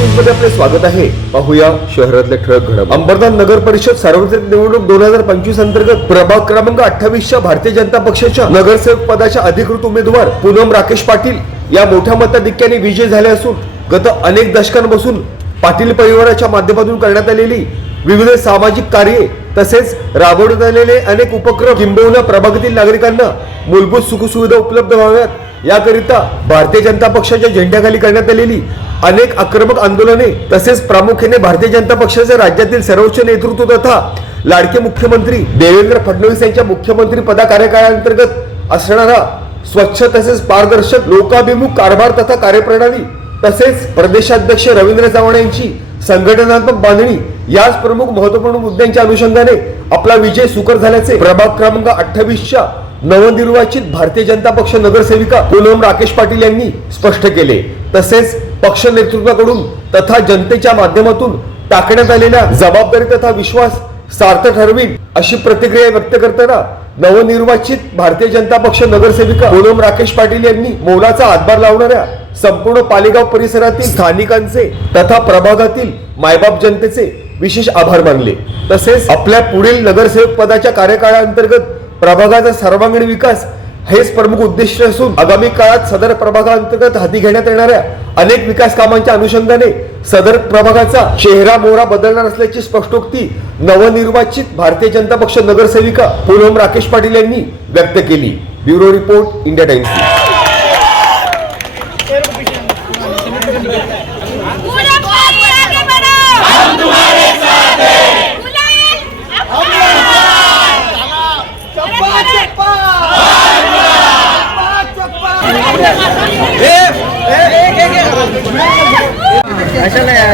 आपले स्वागत आहे. पाहूया शहरातले ठळक घडम अंबरनाथ नगर परिषद सार्वत्रिक निवडणूक दोन हजार पंचवीस अंतर्गत प्रभाग क्रमांक अठ्ठावीसच्या भारतीय जनता पक्षाच्या नगरसेवक पदाच्या अधिकृत उमेदवार पूनम राकेश पाटील या मोठ्या मताधिक्याने विजय झाले असून गत अनेक दशकांपासून पाटील परिवाराच्या माध्यमातून करण्यात आलेली विविध सामाजिक कार्ये तसेच राबवण्यात आलेले अनेक उपक्रम किंबहुना प्रभागातील नागरिकांना मूलभूत सुखसुविधा उपलब्ध व्हाव्यात. याकरिता भारतीय जनता पक्षाच्या झेंड्याखाली करण्यात आलेली अनेक आक्रमक आंदोलने तसेच प्रामुख्याने भारतीय जनता पक्षाचे राज्यातील सर्वोच्च नेतृत्व तथा लाडके मुख्यमंत्री देवेंद्र फडणवीस यांच्या मुख्यमंत्री पदा कार्यकाळांतर्गत असणारा स्वच्छ तसेच पारदर्शक लोकाभिमुख कारभार तथा कार्यप्रणाली तसेच प्रदेशाध्यक्ष रवींद्र चव्हाण यांची संघटनात्मक बांधणी याच प्रमुख महत्त्वपूर्ण मुद्द्यांच्या अनुषंगाने आपला विजय सुकर झाल्याचे प्रभाग क्रमांक अठ्ठावीसच्या नवनिर्वाचित भारतीय जनता पक्ष नगरसेविका पूनम राकेश पाटील यांनी स्पष्ट केले. तसेच पक्ष नेतृत्वाकडून तथा जनतेच्या माध्यमातून टाकण्यात आलेल्या जबाबदारी तथा विश्वास सार्थ ठरवीन अशी प्रतिक्रिया व्यक्त करताना नवनिर्वाचित भारतीय जनता पक्ष नगरसेविका पूनम राकेश पाटील यांनी मोलाचा हातभार लावणाऱ्या संपूर्ण पालेगाव परिसरातील स्थानिकांचे तथा प्रभागातील मायबाप जनतेचे विशेष आभार मानले. तसेच आपल्या पुढील नगरसेवक पदाच्या कार्यकाळाअंतर्गत प्रभागाचा सर्वांगीण विकास हेच प्रमुख उद्दिष्ट असून आगामी काळात सदर प्रभागाअंतर्गत हाती घेण्यात येणाऱ्या अनेक विकास कामांच्या अनुषंगाने सदर प्रभागाचा चेहरा मोहरा बदलणार असल्याची स्पष्टोक्ती नवनिर्वाचित भारतीय जनता पक्ष नगरसेविका पूनम राकेश पाटील यांनी व्यक्त केली. Bureau report India Times.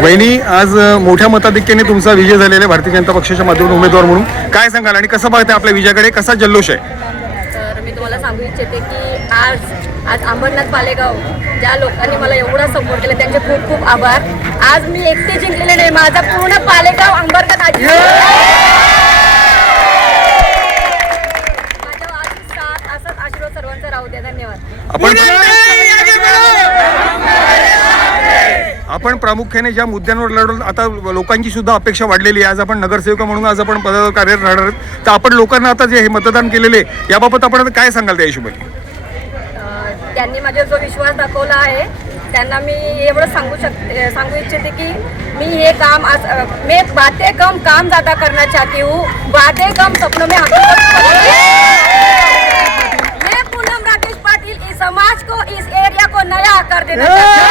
वहिनी आज मोठ्या मताधिक्याने तुमचा विजय झालेला आहे भारतीय जनता पक्षाच्या माध्यमातून उमेदवार म्हणून. काय सांगाल आणि कसं बघताय आपल्या विजयाकडे? कसा जल्लोष आहे? तर मी तुम्हाला सांगू इच्छिते की आज आज अंबरनाथ पालेगाव ज्या लोकांनी मला एवढा सपोर्ट केला त्यांचे खूप खूप आभार. आज मी एकटे जिंकलेले नाही माझा पूर्ण पालेगाव अंबरनाथ आज माझ्या आशीर्वाद सर्वांचा राहू द्या. धन्यवाद. आपण आपण प्रामुख्याने ज्या मुद्द्यांवर लढलो आता लोकांची सुद्धा अपेक्षा वाढलेली आहे. आज आपण नगरसेविका म्हणून आज आपण पदावर कार्यरत राहणार आहोत. तर आपण लोकांना आता जे हे मतदान केलेले आहे, याबाबत आपण आता काय सांगाल त्या हिशोबाने? त्यांनी माझ्यावर जो विश्वास दाखवला आहे त्यांना मी एवढं सांगू शक सांगू इच्छिते की मी हे काम मैं बातें कम काम ज़्यादा करना चाहती हूँ. बातें कम सपनों में मैं पूनम राकेश पाटिल इस समाज को इस एरिया को नया कर देना चाहती